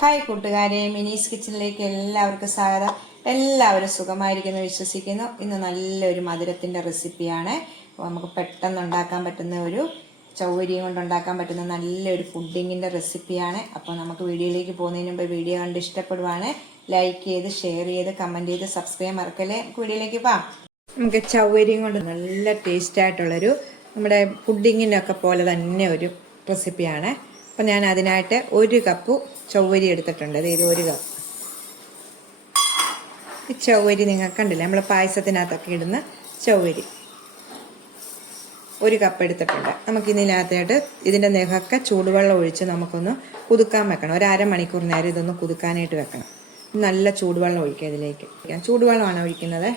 Hi കൂട്ടുകാരെ, മിനീസ് കിച്ചണിലേക്ക് എല്ലാവർക്കും സ്വാഗതം. എല്ലാവരും സുഖമായിരിക്കുന്നു വിശ്വസിക്കുന്നു. ഇന്ന് നല്ലൊരു മധുരത്തിൻ്റെ റെസിപ്പിയാണ്. നമുക്ക് പെട്ടെന്ന് ഉണ്ടാക്കാൻ പറ്റുന്ന ഒരു ചൗവരിയും കൊണ്ട് ഉണ്ടാക്കാൻ പറ്റുന്ന നല്ലൊരു പുഡിങ്ങിൻ്റെ റെസിപ്പിയാണ്. അപ്പോൾ നമുക്ക് വീഡിയോയിലേക്ക് പോകുന്നതിന് മുമ്പ് വീഡിയോ കണ്ട് ഇഷ്ടപ്പെടുവാണ് ലൈക്ക് ചെയ്ത് ഷെയർ ചെയ്ത് കമൻറ്റ് ചെയ്ത് സബ്സ്ക്രൈബ് മറക്കല്ലേ. നമുക്ക് വീഡിയോയിലേക്ക് പോകാം. നമുക്ക് ചൗവരിയും കൊണ്ട് നല്ല ടേസ്റ്റ് ആയിട്ടുള്ളൊരു നമ്മുടെ പുഡിങ്ങിനൊക്കെ പോലെ തന്നെ ഒരു റെസിപ്പിയാണ്. അപ്പം ഞാൻ അതിനായിട്ട് 1 കപ്പ് ചൗവരി എടുത്തിട്ടുണ്ട്. ഇത് 1 കപ്പ്. ഈ ചൗവരി നിങ്ങൾക്ക് കണ്ടില്ലേ, നമ്മൾ പായസത്തിനകത്തൊക്കെ ഇടുന്ന ചൗവരി 1 കപ്പ് എടുത്തിട്ടുണ്ട്. നമുക്കിതിനകത്തായിട്ട് ഇതിൻ്റെ നെഹൊക്കെ ചൂടുവെള്ളം ഒഴിച്ച് നമുക്കൊന്ന് കുതുക്കാൻ വെക്കണം. ഒരു അരമണിക്കൂർ നേരം ഇതൊന്ന് കുതുക്കാനായിട്ട് വെക്കണം. നല്ല ചൂടുവെള്ളം ഒഴിക്കുക ഇതിലേക്ക്. ചൂടുവെള്ളമാണ് ഒഴിക്കുന്നത്.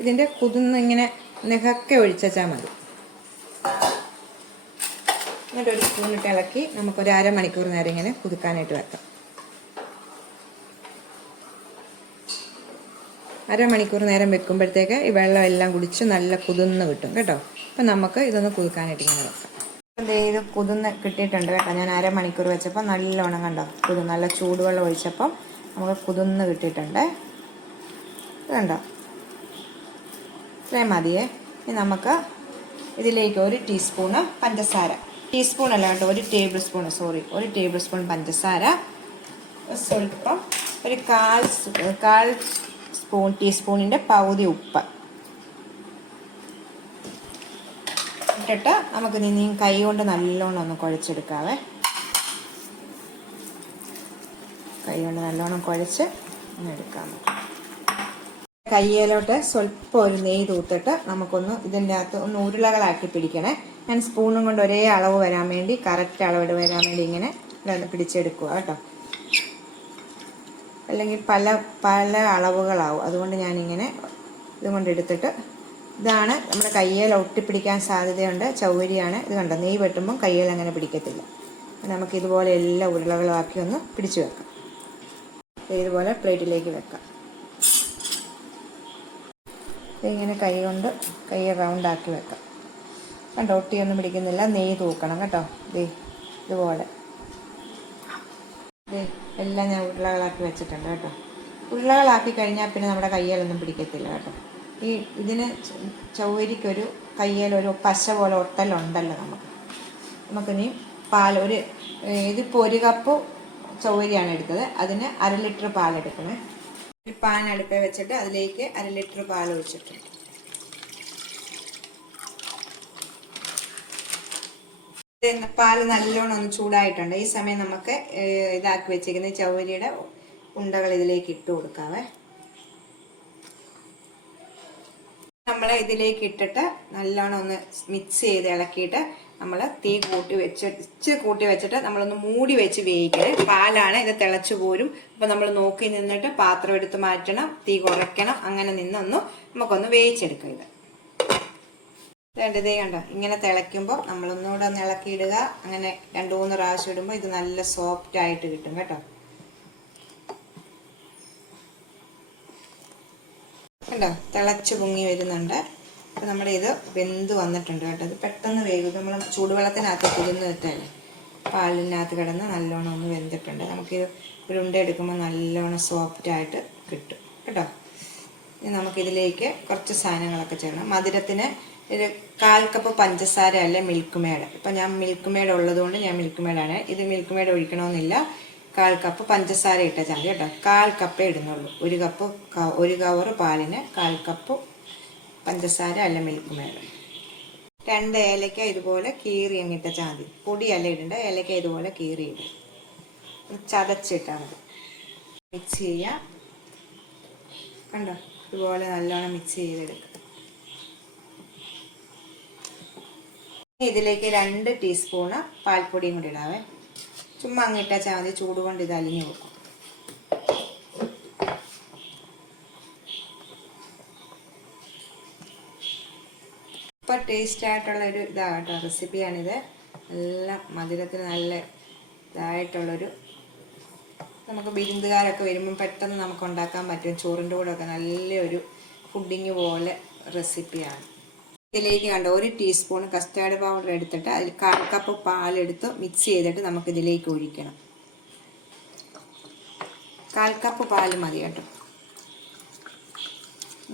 ഇതിൻ്റെ കുതിർന്നിങ്ങനെ നെഹൊക്കെ ഒഴിച്ചാൽ മതി. എന്നിട്ട് ഒരു സ്പൂണിട്ട് ഇളക്കി നമുക്കൊരു അരമണിക്കൂർ നേരം ഇങ്ങനെ കുതുക്കാനായിട്ട് വെക്കാം. അരമണിക്കൂർ നേരം വെക്കുമ്പോഴത്തേക്ക് ഈ വെള്ളം എല്ലാം കുടിച്ച് നല്ല കുതിർന്ന് കിട്ടും കേട്ടോ. അപ്പം നമുക്ക് ഇതൊന്ന് കുതുക്കാനായിട്ട് ഇങ്ങനെ വെക്കാം. ഇത് കുതിർന്ന് കിട്ടിയിട്ടുണ്ട് കേട്ടോ. ഞാൻ അരമണിക്കൂർ വെച്ചപ്പോൾ നല്ലോണം കണ്ടോ നല്ല ചൂടുവെള്ളം ഒഴിച്ചപ്പം നമുക്ക് കുതിർന്ന് കിട്ടിയിട്ടുണ്ട്. ഇതുണ്ടോ, ഇത്രയും മതിയേ. ഇനി നമുക്ക് ഇതിലേക്ക് 1 ടീസ്പൂണ് പഞ്ചസാര, ടീസ്പൂൺ അല്ല കേട്ടോ, 1 ടേബിൾ സ്പൂൺ, 1 ടേബിൾ സ്പൂൺ പഞ്ചസാര, സ്വല്പം ഒരു കാൽ സ്പൂൺ ടീസ്പൂണിൻ്റെ പകുതി ഉപ്പ് ഇട്ടിട്ട് നമുക്ക് കൈ കൊണ്ട് നല്ലോണം ഒന്ന് കുഴച്ചെടുക്കാവേ. കൈ കൊണ്ട് നല്ലോണം കുഴച്ച് എടുക്കാം. കയ്യിലോട്ട് സ്വല്പം ഒരു നെയ്യ് തൂത്തിട്ട് നമുക്കൊന്ന് ഇതിൻ്റെ അകത്ത് ഒന്ന് ഉരുളകളാക്കി പിടിക്കണേ. ഞാൻ സ്പൂണും കൊണ്ട് ഒരേ അളവ് വരാൻ വേണ്ടി, കറക്റ്റ് അളവിട് വരാൻ വേണ്ടി ഇങ്ങനെ പിടിച്ചെടുക്കുക കേട്ടോ. അല്ലെങ്കിൽ പല അളവുകളാവും. അതുകൊണ്ട് ഞാനിങ്ങനെ ഇതുകൊണ്ട് എടുത്തിട്ട്, ഇതാണ് നമ്മുടെ കയ്യിൽ ഒട്ടിപ്പിടിക്കാൻ സാധ്യതയുണ്ട് ചൗവരിയാണ്. ഇത് കണ്ടോ, നെയ്യ് വെട്ടുമ്പം കയ്യിൽ അങ്ങനെ പിടിക്കത്തില്ല. നമുക്കിതുപോലെ എല്ലാ ഉരുളകളുമാക്കി ഒന്ന് പിടിച്ചു വെക്കാം. ഇതുപോലെ പ്ലേറ്റിലേക്ക് വെക്കാം. ഇങ്ങനെ കൈ റൗണ്ടാക്കി വെക്കാം. കണ്ടോ, ഒട്ടിയൊന്നും പിടിക്കുന്നില്ല. നെയ്യ് തൂക്കണം കേട്ടോ. ഇതുപോലെ എല്ലാം ഞാൻ ഉരുളകളാക്കി വെച്ചിട്ടുണ്ട് കേട്ടോ. ഉരുളകളാക്കി കഴിഞ്ഞാൽ പിന്നെ നമ്മുടെ കയ്യിലൊന്നും പിടിക്കത്തില്ല കേട്ടോ. ഇതിന് ചൗവരിക്കൊരു കയ്യിലൊരു പശ പോലെ ഒട്ടലുണ്ടല്ലോ നമുക്കിനി പാൽ ഇതിപ്പോൾ 1 കപ്പ് ചൗവരിയാണ് എടുത്തത്. അതിന് 1/2 ലിറ്റർ പാലെടുക്കണേ. ഒരു പാൻ അടുപ്പിൽ വെച്ചിട്ട് അതിലേക്ക് 1/2 ലിറ്റർ പാൽ ഒഴിച്ചിട്ടുണ്ട്. പാൽ നല്ലോണം ഒന്ന് ചൂടായിട്ടുണ്ട്. ഈ സമയം നമുക്ക് ഇതാക്കി വെച്ചിരിക്കുന്ന ചൗവരിയുടെ ഉണ്ടകൾ ഇതിലേക്ക് ഇട്ട് കൊടുക്കാവേ. നമ്മൾ ഇതിലേക്ക് ഇട്ടിട്ട് നല്ലോണം ഒന്ന് മിക്സ് ചെയ്ത് ഇളക്കിയിട്ട് നമ്മൾ തീ കൂട്ടി വെച്ചിട്ട് നമ്മളൊന്ന് മൂടി വെച്ച് വേവിക്കണം. പാലാണ്, ഇത് തിളച്ചു പോരും. അപ്പം നമ്മൾ നോക്കി നിന്നിട്ട് പാത്രം എടുത്ത് മാറ്റണം, തീ കുറയ്ക്കണം. അങ്ങനെ നിന്നൊന്ന് നമുക്കൊന്ന് വേവിച്ചെടുക്കാം. ഇതേ കണ്ടോ, ഇങ്ങനെ തിളയ്ക്കുമ്പോൾ നമ്മളൊന്നുകൂടെ ഒന്ന് ഇളക്കിയിടുക. അങ്ങനെ 2-3 പ്രാവശ്യം ഇടുമ്പോൾ ഇത് നല്ല സോഫ്റ്റ് ആയിട്ട് കിട്ടും കേട്ടോ. കണ്ടോ, തിളച്ച് പൊങ്ങി വരുന്നുണ്ട്. അപ്പം നമ്മുടെ ഇത് വെന്ത് വന്നിട്ടുണ്ട് കേട്ടോ. ഇത് പെട്ടെന്ന് വേകും. നമ്മൾ ചൂടുവെള്ളത്തിനകത്ത് കുതിർന്ന് വെച്ചാലേ പാലിനകത്ത് കിടന്ന് നല്ലോണം ഒന്ന് വെന്തിട്ടുണ്ട്. നമുക്കിത് ഒരു ഉണ്ട എടുക്കുമ്പോൾ നല്ലോണം സോഫ്റ്റ് ആയിട്ട് കിട്ടും കേട്ടോ. ഇനി നമുക്കിതിലേക്ക് കുറച്ച് സാധനങ്ങളൊക്കെ ചേർക്കണം. മധുരത്തിന് ഒരു 1/4 കപ്പ് പഞ്ചസാര അല്ലെ മിൽക്ക് മേഡ്. ഇപ്പം ഞാൻ മിൽക്ക് മേഡ് ഉള്ളതുകൊണ്ട് ഞാൻ മിൽക്ക് മേഡാണ്. ഇത് മിൽക്ക് മേഡ് ഒഴിക്കണമെന്നില്ല. 1/4 കപ്പ് പഞ്ചസാര ഇട്ടാൽ മതി കേട്ടോ. 1/4 കപ്പേ ഇടുന്നുള്ളൂ. 1 കവർ പാലിന് 1/4 കപ്പ് പഞ്ചസാര അല്ല മിൽക്ക് മേഡ്. 2 ഏലക്ക ഇതുപോലെ കീറി അങ്ങിട്ട ചാതി, പൊടിയല്ല ഇടേണ്ട, ഏലക്ക ഇതുപോലെ കീറി ഇടും. ചതച്ചിട്ടാൽ മതി. മിക്സ് ചെയ്യാം. കണ്ടോ, ഇതുപോലെ നല്ലോണം മിക്സ് ചെയ്തെടുക്കുക. ഇതിലേക്ക് 2 ടീസ്പൂണ് പാൽപ്പൊടിയും കൂടി ഇടാവേ. ചുമ്മാ അങ്ങിട്ട ചാതി, ചൂട് കൊണ്ട് ഇത് അലിഞ്ഞു കൊടുക്കും. ഇപ്പം ടേസ്റ്റ് ആയിട്ടുള്ളൊരു ഇതാകട്ടോ റെസിപ്പിയാണിത്. നല്ല മധുരത്തിന് നല്ല ഇതായിട്ടുള്ളൊരു, നമുക്ക് വിരുന്നുകാരൊക്കെ വരുമ്പം പെട്ടെന്ന് നമുക്ക് ഉണ്ടാക്കാൻ പറ്റും. ചോറിൻ്റെ കൂടെ ഒക്കെ നല്ലൊരു പുഡിങ് പോലെ റെസിപ്പിയാണ്. ഇതിലേക്ക് കണ്ട 1 ടീസ്പൂൺ കസ്റ്റാർഡ് പൗഡർ എടുത്തിട്ട് അതിൽ 1/4 കപ്പ് പാലെടുത്ത് മിക്സ് ചെയ്തിട്ട് നമുക്ക് ഇതിലേക്ക് ഒഴിക്കണം. 1/4 കപ്പ് പാൽ മതി കേട്ടോ.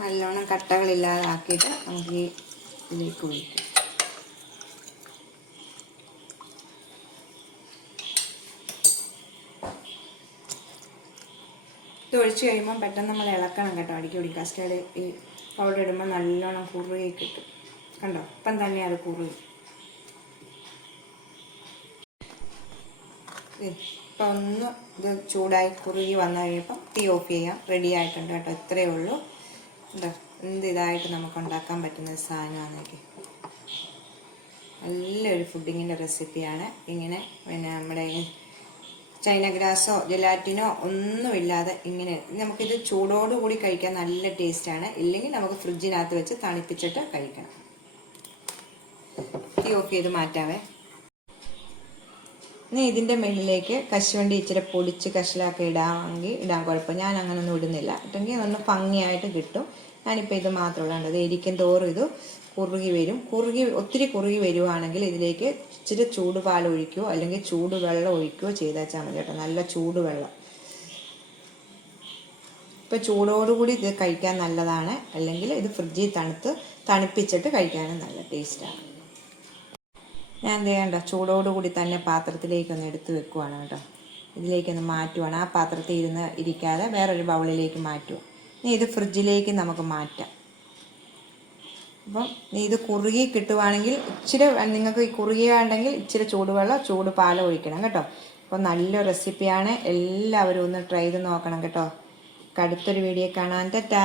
നല്ലോണം കട്ടകളില്ലാതാക്കിയിട്ട് നമുക്ക് ഇതിലേക്ക് ഒഴിക്കാം. ഇത് ഒഴിച്ച് കഴിയുമ്പോൾ പെട്ടെന്ന് നമ്മൾ ഇളക്കണം കേട്ടോ. അടിക്കടി കസ്റ്റാർഡ് ഈ പൗഡർ ഇടുമ്പോൾ നല്ലോണം കുറുകി കിട്ടും. കണ്ടോ, ഇപ്പം തന്നെ അത് കുറുകി. ഇപ്പം ഒന്ന് ഇത് ചൂടായി കുറുകി വന്നു കഴിയുമ്പം തീ ഓഫ് ചെയ്യാം. റെഡി ആയിട്ടുണ്ട് കേട്ടോ. ഇത്രയേ ഉള്ളൂ. കേട്ടോ, എന്ത് ഇതായിട്ട് നമുക്ക് ഉണ്ടാക്കാൻ പറ്റുന്ന സാധനമാണെന്നൊക്കെ. നല്ലൊരു ഫുഡിങ്ങിൻ്റെ റെസിപ്പിയാണ്. ഇങ്ങനെ പിന്നെ നമ്മുടെ ചൈന ഗ്രാസോ ജെലാറ്റിനോ ഒന്നുമില്ലാതെ ഇങ്ങനെ നമുക്കിത് ചൂടോടുകൂടി കഴിക്കാൻ നല്ല ടേസ്റ്റാണ്. ഇല്ലെങ്കിൽ നമുക്ക് ഫ്രിഡ്ജിനകത്ത് വെച്ച് തണുപ്പിച്ചിട്ട് കഴിക്കണം. തീ ഓഫ് ചെയ്ത് മാറ്റാവേ. ഇനി ഇതിൻ്റെ മേളിലേക്ക് കശുവണ്ടി ഇച്ചിരി പൊടിച്ച് കശലാക്കി ഇടാമെങ്കിൽ ഇടാൻ കുഴപ്പം. ഞാൻ അങ്ങനൊന്നും ഇടുന്നില്ല. ഇട്ടെങ്കിൽ ഒന്ന് ഭംഗിയായിട്ട് കിട്ടും. ഞാനിപ്പോൾ ഇത് മാത്രമേ ഉള്ളത്. ഇരിക്കും തോറും ഇത് കുറുകി വരും. ഒത്തിരി കുറുകി വരുവാണെങ്കിൽ ഇതിലേക്ക് ഇച്ചിരി ചൂടുപാൽ ഒഴിക്കുകയോ അല്ലെങ്കിൽ ചൂടുവെള്ളം ഒഴിക്കുകയോ ചെയ്താൽ മതി കേട്ടോ. നല്ല ചൂടുവെള്ളം. ഇപ്പം ചൂടോടുകൂടി ഇത് കഴിക്കാൻ നല്ലതാണ്. അല്ലെങ്കിൽ ഇത് ഫ്രിഡ്ജിൽ തണുപ്പിച്ചിട്ട് കഴിക്കാനും നല്ല ടേസ്റ്റാണ്. ഞാൻ എന്ത് ചെയ്യണ്ട, ചൂടോടുകൂടി തന്നെ പാത്രത്തിലേക്കൊന്ന് എടുത്ത് വെക്കുവാണ് കേട്ടോ. ഇതിലേക്കൊന്ന് മാറ്റുവാണ്. ആ പാത്രത്തിൽ ഇരിക്കാതെ വേറൊരു ബൗളിലേക്ക് മാറ്റുക. ഇനി ഇത് ഫ്രിഡ്ജിലേക്ക് നമുക്ക് മാറ്റാം. അപ്പം ഇത് കുറുകി കിട്ടുവാണെങ്കിൽ ഇച്ചിരി നിങ്ങൾക്ക് ഈ കുറുകിയുണ്ടെങ്കിൽ ഇച്ചിരി ചൂട് പാൽ ഒഴിക്കണം കേട്ടോ. അപ്പോൾ നല്ല റെസിപ്പിയാണ്. എല്ലാവരും ഒന്ന് ട്രൈ ചെയ്ത് നോക്കണം കേട്ടോ. അടുത്തൊരു വീഡിയോ കാണാൻ. ടാറ്റാ.